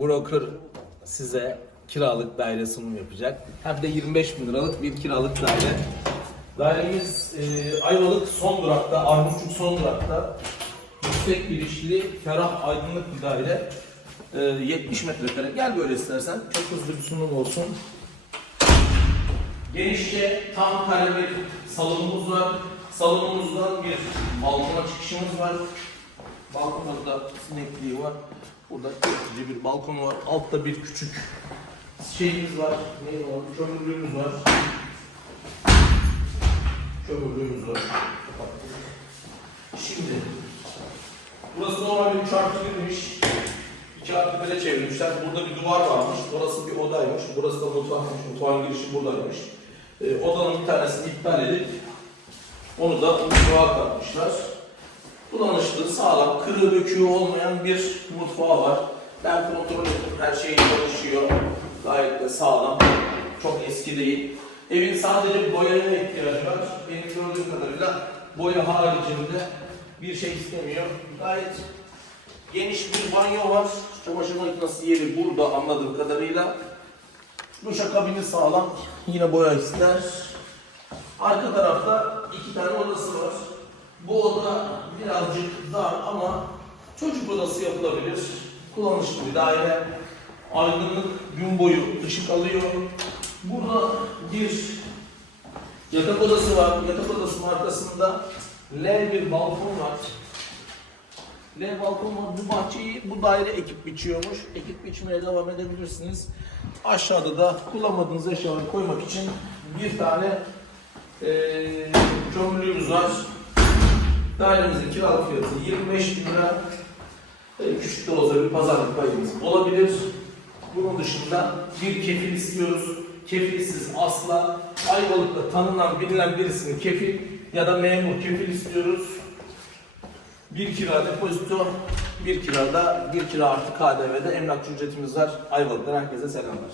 broker size kiralık daire sunumu yapacak. Hem de 25 bin liralık bir kiralık daire. Dairemiz e, Ayvalık son durakta, Armutçuk son durakta. Yüksek girişli, ferah, aydınlık bir daire. E, 70 metrekare. Gel böyle istersen. Çok hızlı bir sunum olsun. Genişçe tam kare bir salonumuz var. Salonumuzdan bir balkona çıkışımız var. Balkonda sinekliği var. Burada geçici bir balkon var. Altta bir küçük şeyimiz var. Ne var? Kömürlüğümüz var. Kömürlüğümüz var. Şimdi burası normal bir çarpı girmiş. İki artı bire çevirmişler. Burada bir duvar varmış. Orası bir odaymış. Burası da mutfakmış. Mutfağın girişi buradaymış. Ee, odanın bir tanesini iptal edip onu da mutfağa katmışlar. Kırığı döküğü olmayan bir mutfağı var. Ben kontrol ettim. Her şey çalışıyor. Gayet de sağlam. Çok eski değil. Evin sadece boyaya ihtiyacı var. Benim gördüğüm kadarıyla boya haricinde bir şey istemiyor. Gayet Geniş bir banyo var. Çamaşır makinesi yeri burada anladığım kadarıyla. Duşakabini sağlam. Yine boya ister. Arka tarafta iki tane odası var. Bu oda birazcık dar ama çocuk odası yapılabilir. Kullanışlı bir daire. Aydınlık gün boyu ışık alıyor. Burada bir yatak odası var. Yatak odasının arkasında L bir balkon var. L balkon var. Bu bahçeyi bu daire ekip biçiyormuş. Ekip biçmeye devam edebilirsiniz. Aşağıda da kullanmadığınız eşyaları koymak için bir tane eee kömürlüğümüz var. Dairemizin kiralık fiyatı 25 bin lira. Küçük de olsa bir pazarlık payımız olabilir. Bunun dışında bir kefil istiyoruz. Kefilsiz asla. Ayvalık'ta tanınan, bilinen birisinin kefil ya da memur kefil istiyoruz. Bir kira depozito, bir kirada, bir kira artı KDV'de emlakçı ücretimiz var. Ayvalık'tan herkese selamlar.